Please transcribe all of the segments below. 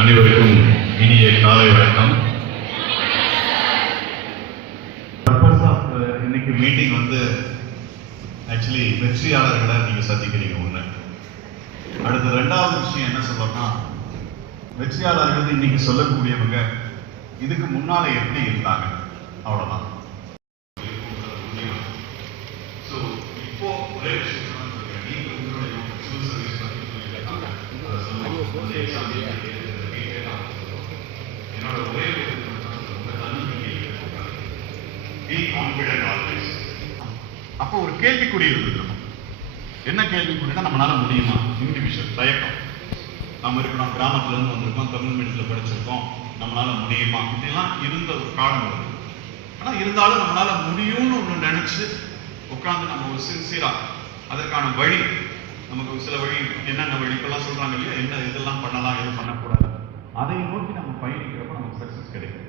அனைவருக்கும் இனிய காலை வணக்கம். பர்பஸ் ஆஃப் இன்னைக்கு மீட்டிங் வந்து ஆக்சுவலி வெற்றியாளர்களை நீங்க சந்திக்கிறீங்க ஒண்ணு. அடுத்த ரெண்டாவது விஷயம் என்ன சொல்லணும்னா வெற்றியாளர்கள் இன்னைக்கு சொல்லக்கூடியவங்க இதுக்கு முன்னால எப்படி இருந்தாங்க? அவ்வளவுதான். So, இப்போ ஒரே விஷயம் உங்களுடைய அப்ப அப்போ ஒரு கேள்விக்குறி இருந்துருக்கும் என்ன கேள்விக்குறினா நம்மளால முடியுமா? இண்டிவிஜுவல் தயக்கம். நம்ம இருக்கிறோம் கிராமத்துல இருந்து வந்திருக்கோம் தமிழ் மீடியத்துல படிச்சிருக்கோம். நம்மளால முடியுமா? இப்படிலாம் இருந்த ஒரு காலம் வருது. ஆனா இருந்தாலும் நம்மளால முடியும்னு ஒண்ணு நினைச்சு உட்கார்ந்து நம்ம ஒரு சின்சியரா அதற்கான வழி நமக்கு சில வழி என்னென்ன வழி இப்பெல்லாம் சொல்றாங்க இல்லையா? என்ன இதெல்லாம் பண்ணலாம் எது பண்ணக்கூடாது அதை நோக்கி நம்ம பயணிக்கிறப்ப நமக்கு சக்சஸ் கிடைக்கும்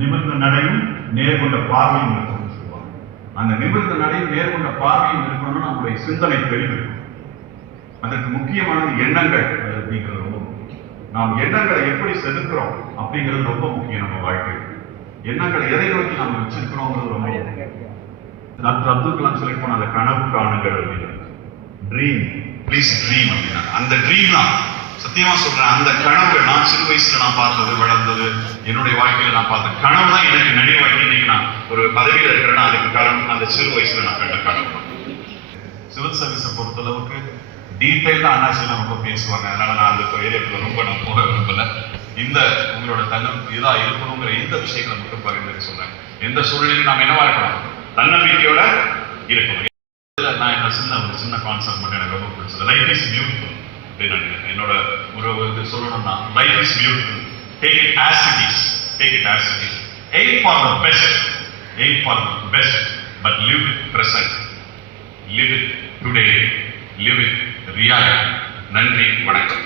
நிமிர்ந்த நடையும் நேர்கொண்ட பார்வையும் இருக்கணும்னு சொல்லுவாங்க. அந்த நிமிர்ந்த நடையும் நேர்கொண்ட பார்வையும் இருக்கணும்னா நம்முடைய சிந்தனை தெளிவு அதற்கு முக்கியமானது எண்ணங்கள். அப்படிங்கிறது ரொம்ப முக்கியம். நாம் எண்ணங்களை எப்படி செதுக்கிறோம் அப்படிங்கிறது ரொம்ப முக்கியம் நம்ம வாழ்க்கையில். எண்ணங்களை எதை நோக்கி நாம் வச்சிருக்கிறோங்கிறது ரொம்ப டாக்டர் அப்துல் கலாம் சொல்லி போன அந்த கனவு காணுங்கள் அப்படின்னு. ட்ரீம் ப்ளீஸ் ட்ரீம் அப்படின்னா அந்த ட்ரீம் தான். சத்தியமா சொல்றேன் அந்த கனவு நான் சிறு வயசுல நான் பார்த்தது வளர்ந்தது என்னுடைய வாழ்க்கையில நான் பார்த்த கனவு தான் எனக்கு நினைவாக்கி இன்னைக்கு நான் ஒரு பதவியில இருக்கிறேன்னா அதுக்கு காரணம் அந்த சிறு வயசுல நான் கண்ட கனவு சிவில் சர்வீஸை பொறுத்தளவுக்கு டீட்டெயிலாக அண்ணாச்சியில் ரொம்ப பேசுவாங்க. அதனால நான் அந்த ஏரியாக்குள்ள ரொம்ப நான் போக விரும்பல. இந்த உங்களோட தன்னம் இதா இருக்கணுங்கிற இந்த விஷயங்களை மட்டும் பகிர்ந்து சொல்றேன். எந்த சூழ்நிலையும் நாம் என்னவா இருக்கணும் தன்னம்பிக்கையோட இருக்கணும். இதுல நான் என்ன சின்ன ஒரு சின்ன கான்செப்ட் மட்டும் எனக்கு ரொம்ப பிடிச்சது. லைஃப் இஸ் பியூட்டிஃபுல் அப்படின்னு நினைக்கிறேன். என்னோட ஒரு ஒரு இது சொல்லணும்னா life is beautiful take it as it is take it as it is aim for the best aim for the best but live it present live it today live it reality நன்றி வணக்கம்.